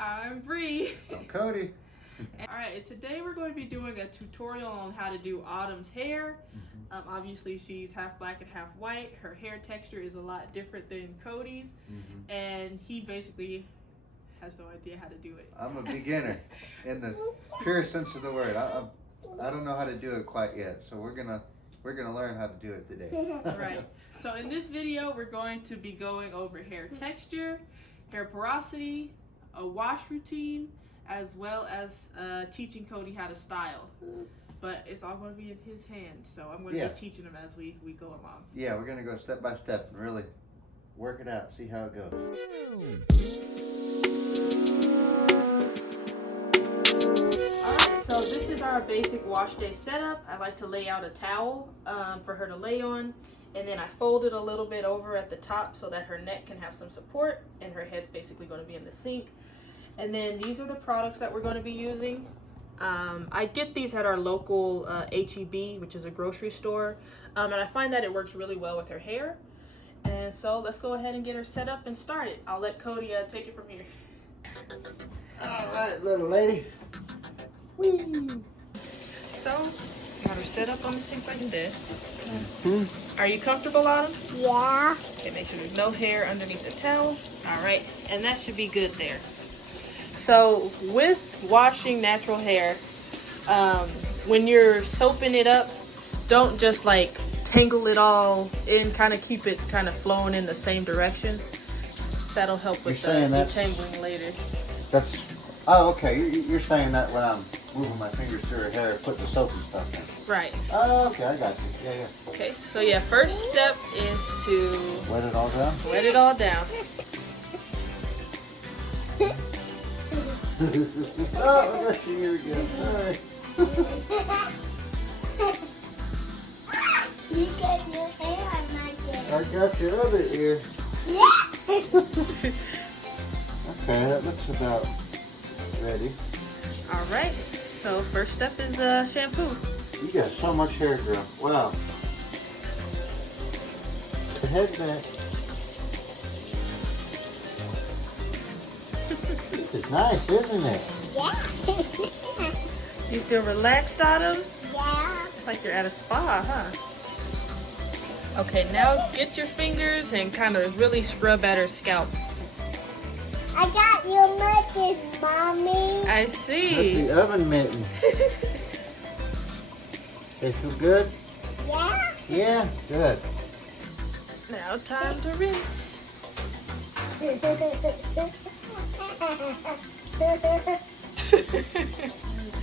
I'm Bree. I'm Cody. Alright, today we're going to be doing a tutorial on how to do Autumn's hair. Obviously she's half black and half white. Her hair texture is a lot different than Cody's. And he basically has no idea how to do it. I'm a beginner in the pure sense of the word. I don't know how to do it quite yet, so we're gonna learn how to do it today. Right. So in this video we're going to be going over hair texture, hair porosity, a wash routine, as well as teaching Cody how to style. But it's all going to be in his hands, so I'm going to be teaching him as we go along. Yeah, we're gonna go step by step and really work it out, see how it goes. Alright, so this is our basic wash day setup. I like to lay out a towel for her to lay on, and then I fold it a little bit over at the top so that her neck can have some support, and her head's basically going to be in the sink. And then these are the products that we're going to be using. I get these at our local H-E-B, which is a grocery store, and I find that it works really well with her hair. And so let's go ahead and get her set up and started. I'll let Cody take it from here. Alright, little lady. Whee! So, got her set up on the sink like this. Are you comfortable, Autumn? Yeah. Okay, make sure there's no hair underneath the towel. Alright, and that should be good there. So, with washing natural hair, when you're soaping it up, don't just like tangle it all in, kind of keep it kind of flowing in the same direction. That'll help with the detangling later. Okay, you're saying that when I'm moving my fingers through her hair, put the soap and stuff in. Right. Oh, okay, I got you. Yeah. Okay, so yeah, first step is to Wet it all down? wet it all down. Oh, I got you here again. Sorry. You got your hair on my ear. I got your other ear. Yeah. Okay, that looks about ready. All right. So first step is shampoo. You got so much hair, girl. Wow. The head back. This is nice, isn't it? Yeah. You feel relaxed, Autumn? Yeah. It's like you're at a spa, huh? Okay, now get your fingers and kind of really scrub at her scalp. I got your mittens, Mommy. I That's see. the oven mitten. They feel good? Yeah. Yeah, good. Now time to rinse.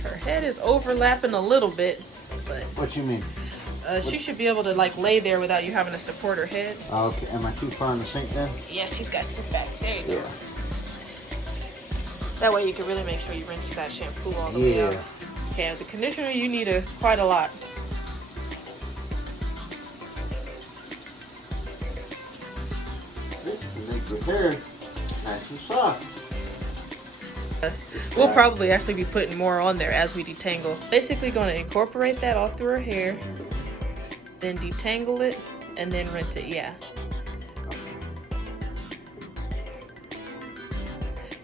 Her head is overlapping a little bit, but What you mean? she should be able to like lay there without you having to support her head. Okay, am I too far in the sink then? Yeah, she's got to get back. There you go. That way you can really make sure you rinse that shampoo all the way out. Okay, the conditioner you need quite a lot. This can make your hair nice and soft. We'll probably actually be putting more on there as we detangle. Basically going to incorporate that all through her hair, then detangle it, and then rinse it, yeah.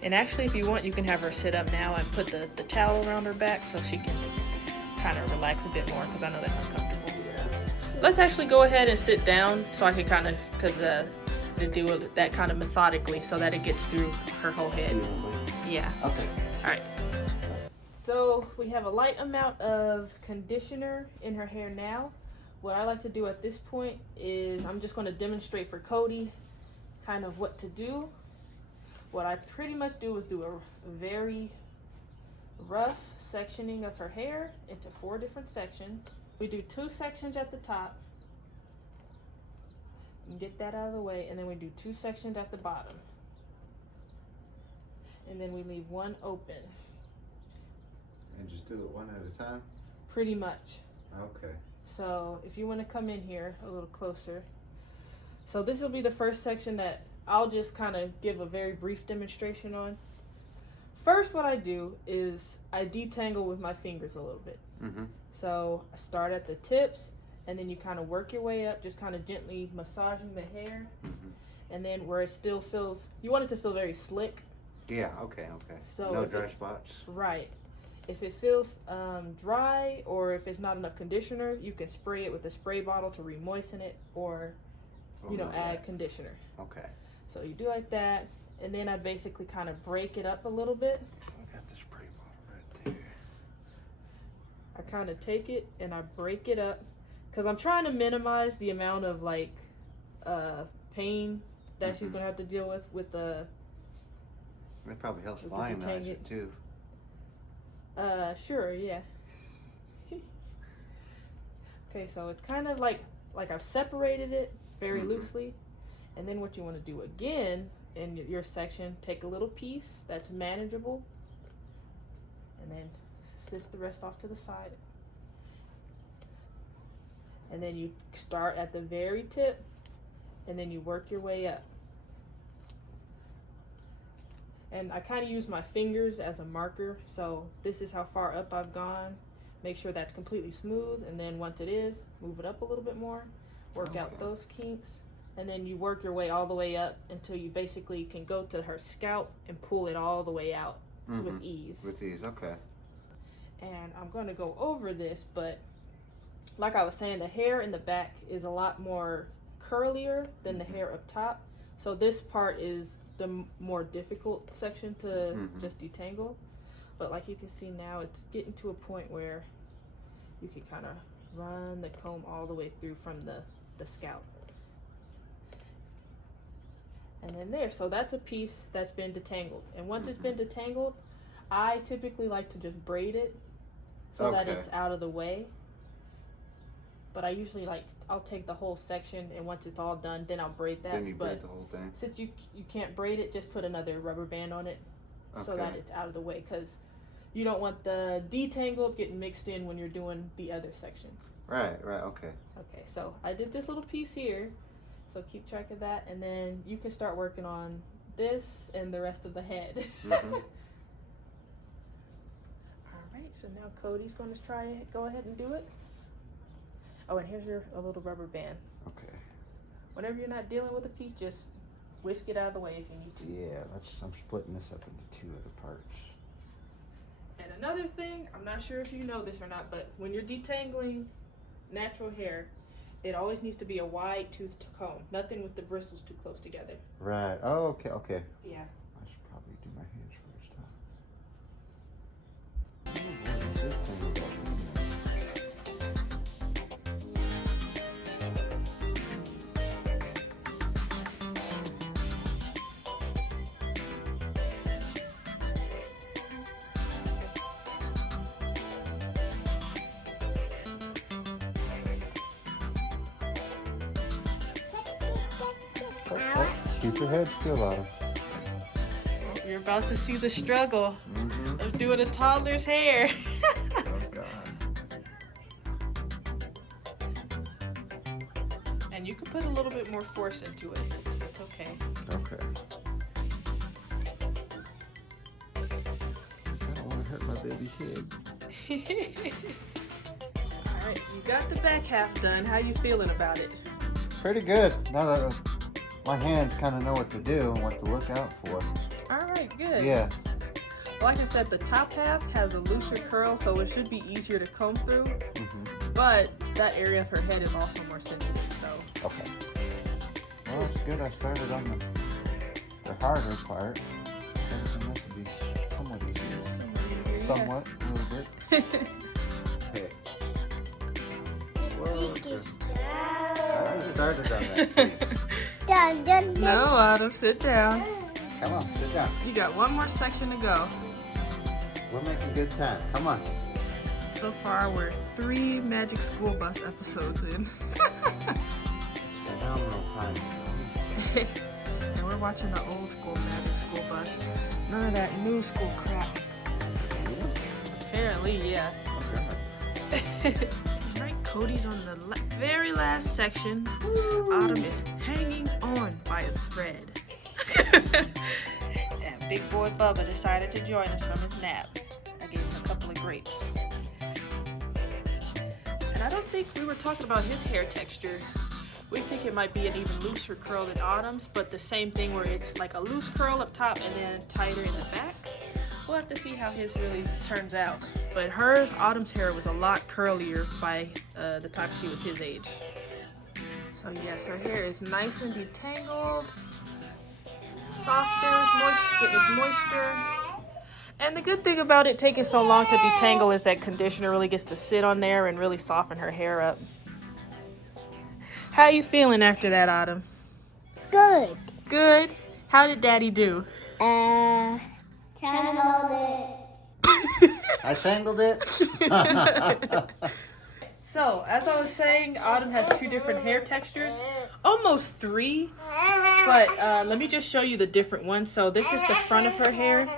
And actually, if you want, you can have her sit up now and put the towel around her back so she can kind of relax a bit more, because I know that's uncomfortable. Let's actually go ahead and sit down so I can kind of, to do that kind of methodically so that it gets through her whole head. Yeah. Okay. All right. So we have a light amount of conditioner in her hair now. What I like to do at this point is I'm just going to demonstrate for Cody kind of what to do. What I pretty much do is do a very rough sectioning of her hair into 4 different sections. We do 2 sections at the top. And get that out of the way, and then we do 2 sections at the bottom. And then we leave 1 open. And just do it one at a time? Pretty much. Okay. So if you want to come in here a little closer. So this will be the first section that I'll just kind of give a very brief demonstration on. First, what I do is I detangle with my fingers a little bit. So I start at the tips, and then you kind of work your way up, just kind of gently massaging the hair. And then where it still feels, you want it to feel very slick. Yeah, okay. So No if dry it- spots? Right. If it feels dry or if it's not enough conditioner, you can spray it with a spray bottle to re-moisten it or, add conditioner. Okay. So you do like that, and then I basically kind of break it up a little bit. I got the spray bottle right there. I kind of take it and I break it up because I'm trying to minimize the amount of pain that she's gonna have to deal with the. It probably helps With the volumize Detangling. it too. Sure, yeah. Okay, so it's kind of like I've separated it very loosely, and then what you want to do again in your section, take a little piece that's manageable, and then sift the rest off to the side. And then you start at the very tip, and then you work your way up. And I kind of use my fingers as a marker, so this is how far up I've gone. Make sure that's completely smooth, and then once it is, move it up a little bit more, work out those kinks, and then you work your way all the way up until you basically can go to her scalp and pull it all the way out with ease. With ease, okay. And I'm going to go over this, but like I was saying, the hair in the back is a lot more curlier than the hair up top. So this part is the more difficult section to just detangle. But like you can see now, it's getting to a point where you can kind of run the comb all the way through from the scalp. And then there, so that's a piece that's been detangled. And once it's been detangled, I typically like to just braid it so that it's out of the way. But I usually I'll take the whole section, and once it's all done, then I'll braid that. Then you but braid the whole thing. Since you can't braid it, just put another rubber band on it so that it's out of the way, because you don't want the detangled getting mixed in when you're doing the other sections. Right, okay. Okay, so I did this little piece here, so keep track of that, and then you can start working on this and the rest of the head. All right, so now Cody's going to go ahead and do it. Oh, and here's a little rubber band. Okay. Whenever you're not dealing with a piece, just whisk it out of the way if you need to. Yeah, I'm splitting this up into two other parts. And another thing, I'm not sure if you know this or not, but when you're detangling natural hair, it always needs to be a wide toothed comb. Nothing with the bristles too close together. Right. Oh, okay. Yeah. I should probably do my hands first, huh? Oh, boy, this thing is all keep your head still, Autumn. You're about to see the struggle of doing a toddler's hair. Oh, God. And you can put a little bit more force into it. It's okay. Okay. I don't want to hurt my baby's head. Alright, you got the back half done. How you feeling about it? Pretty good. Now that my hands kind of know what to do and what to look out for. Alright, good. Yeah. Like I said, the top half has a looser curl, so it should be easier to comb through. But that area of her head is also more sensitive, so. Okay. Well, it's good I started on the harder part. Everything else would be somewhat easier. Somewhat, a little bit. Okay. Whoa, I started on that. Done. No, Autumn, sit down. Come on, sit down. You got one more section to go. We're making good time. Come on. So far, we're 3 Magic School Bus episodes in. Phenomenal time. And we're watching the old school Magic School Bus. None of that new school crap. Apparently, yeah. Right, Cody's on the very last section. Autumn is hanging on by a thread. And big boy Bubba decided to join us from his nap. I gave him a couple of grapes. And I don't think we were talking about his hair texture We think it might be an even looser curl than Autumn's, but the same thing where it's like a loose curl up top and then tighter in the back. We'll have to see how his really turns out. But Autumn's hair was a lot curlier by the time she was his age. So yes, her hair is nice and detangled, softer, getting its moisture. And the good thing about it taking so long to detangle is that conditioner really gets to sit on there and really soften her hair up. How you feeling after that, Autumn? Good. Good. How did Daddy do? Tangled it. I tangled it. So, as I was saying, Autumn has 2 different hair textures. Almost 3. But let me just show you the different ones. So this is the front of her hair.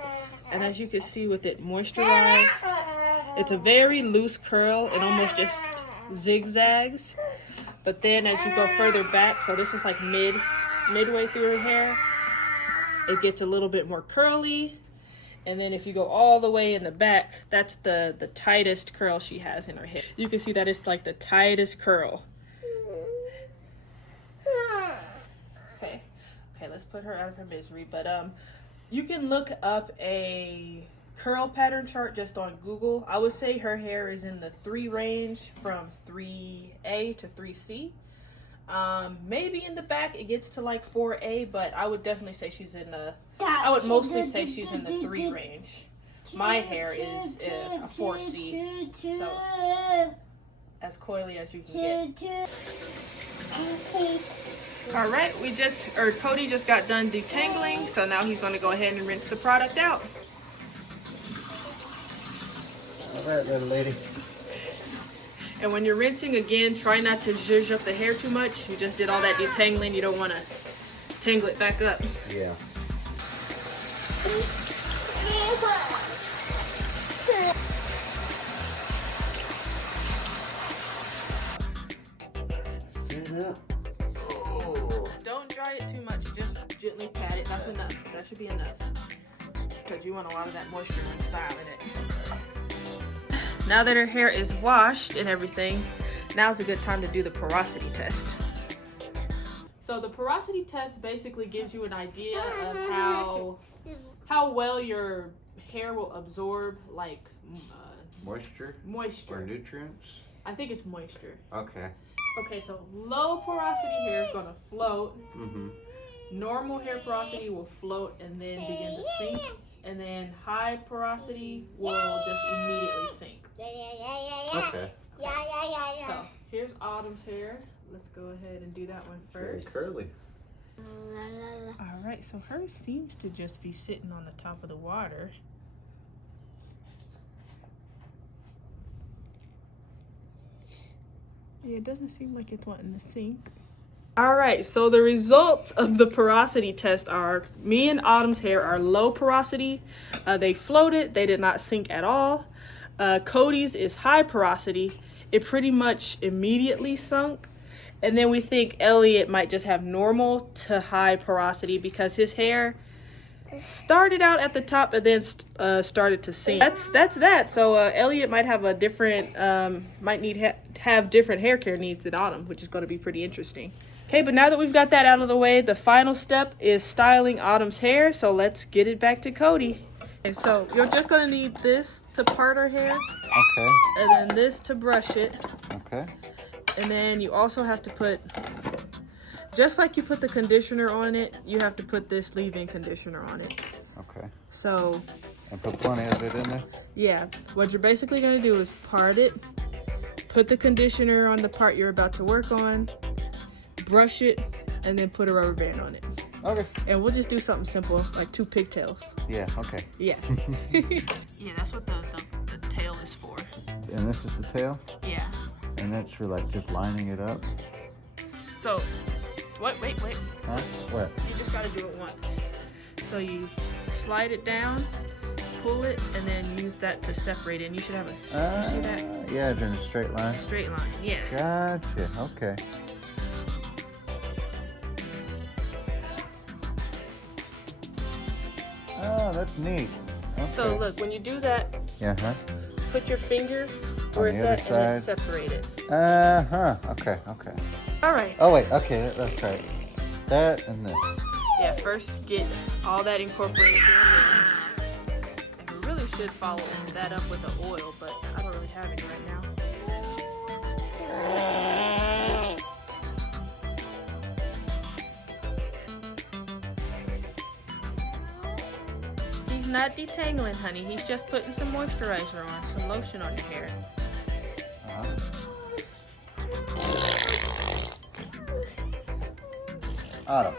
And as you can see with it moisturized, it's a very loose curl. It almost just zigzags. But then as you go further back, so this is like midway through her hair, it gets a little bit more curly. And then if you go all the way in the back, that's the tightest curl she has in her hair. You can see that it's like the tightest curl. Okay, let's put her out of her misery. But you can look up a curl pattern chart just on Google. I would say her hair is in the 3 range from 3A to 3C. Maybe in the back it gets to like 4A, but I would definitely say she's in the, I would mostly say she's in the 3 range. My hair is a 4C, so as coily as you can get. All right, Cody just got done detangling, so now he's gonna go ahead and rinse the product out. All right, little lady. And when you're rinsing, again, try not to zhuzh up the hair too much. You just did all that detangling. You don't want to tangle it back up. Yeah. Sit up. Don't dry it too much. You just gently pat it. That's enough. That should be enough. Because you want a lot of that moisture and style in it. Now that her hair is washed and everything, now's a good time to do the porosity test. So the porosity test basically gives you an idea of how well your hair will absorb like Moisture or nutrients? I think it's moisture. Okay. Okay, so low porosity hair is gonna float. Mm-hmm. Normal hair porosity will float and then begin to sink. And then high porosity will just immediately sink. Okay. So here's Autumn's hair. Let's go ahead and do that one Very first. curly. All right, so hers seems to just be sitting on the top of the water. Yeah, it doesn't seem like it's wanting to sink. All right, so the results of the porosity test are me and Autumn's hair are low porosity. They floated, they did not sink at all. Cody's is high porosity. It pretty much immediately sunk. And then we think Elliot might just have normal to high porosity because his hair started out at the top and then started to sink. That's that. So Elliot might have a different, have different hair care needs than Autumn, which is going to be pretty interesting. Okay, but now that we've got that out of the way, the final step is styling Autumn's hair. So let's get it back to Cody. Okay, so you're just going to need this to part her hair. Okay. And then this to brush it. Okay. And then you also have to put, just like you put the conditioner on it, you have to put this leave-in conditioner on it. Okay. So, And put plenty of it in there? yeah, what you're basically going to do is part it, put the conditioner on the part you're about to work on, brush it, and then put a rubber band on it. Okay. And we'll just do something simple, like 2 pigtails. Yeah, okay. Yeah. Yeah, that's what the tail is for. And this is the tail? Yeah. And that's for like just lining it up? So, wait. Huh? What? You just got to do it once. So you slide it down, pull it, and then use that to separate it. And you should have you see that? Yeah, it's in a straight line. Straight line, yeah. Gotcha, okay. Oh, that's neat. Okay. So look, when you do that, Yeah, put your finger where On it's the at other and then side. separate it. Uh-huh. Okay, okay. All right. Oh wait, okay, let's try it. That and this. Yeah, first get all that incorporated here. And we really should follow that up with the oil, but I don't really have any right now. He's not detangling, honey. He's just putting some moisturizer on, some lotion on your hair. Autumn.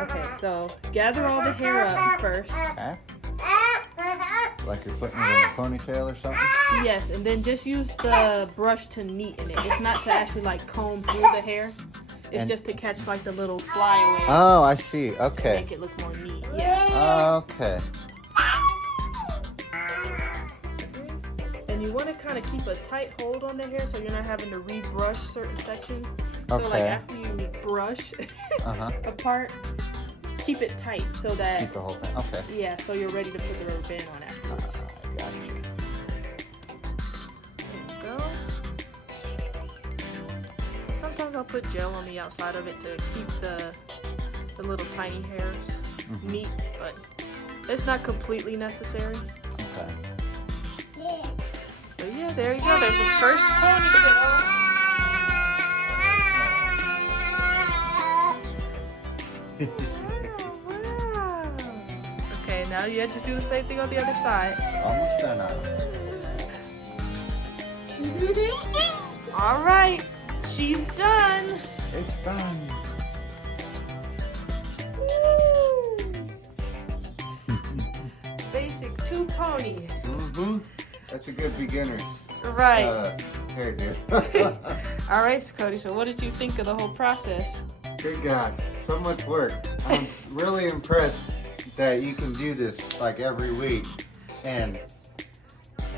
Okay, so gather all the hair up first. Okay. Like you're putting it in a ponytail or something? Yes, and then just use the brush to neaten it. It's not to actually like comb through the hair. It's just to catch like the little flyaways. Oh, I see. Okay. Make it look more neat. Yeah. Okay. And you want to kind of keep a tight hold on the hair so you're not having to rebrush certain sections. So like Okay. after you brush apart, keep it tight so that Keep the whole thing. Okay. yeah, so you're ready to put the rubber band on afterwards. Gotcha. There you go. Sometimes I'll put gel on the outside of it to keep the little tiny hairs neat, but it's not completely necessary. Okay. But yeah, there you go. There's your first ponytail. Wow. Okay, now you just do the same thing on the other side. Almost done, Autumn. All right, she's done. It's done. Basic two pony. That's a good beginner Right. hairdo. All right, Cody. So what did you think of the whole process? Good God, so much work. I'm really impressed that you can do this like every week and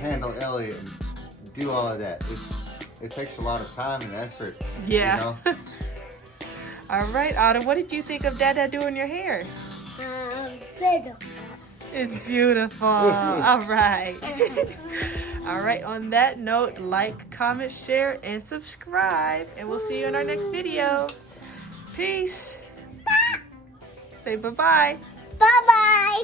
handle Elliot and do all of that. It takes a lot of time and effort. Yeah. You know? All right, Autumn. What did you think of Dada doing your hair? Good. It's beautiful. All right. All right. On that note, like, comment, share, and subscribe. And we'll see you in our next video. Peace. Say bye-bye. Bye-bye.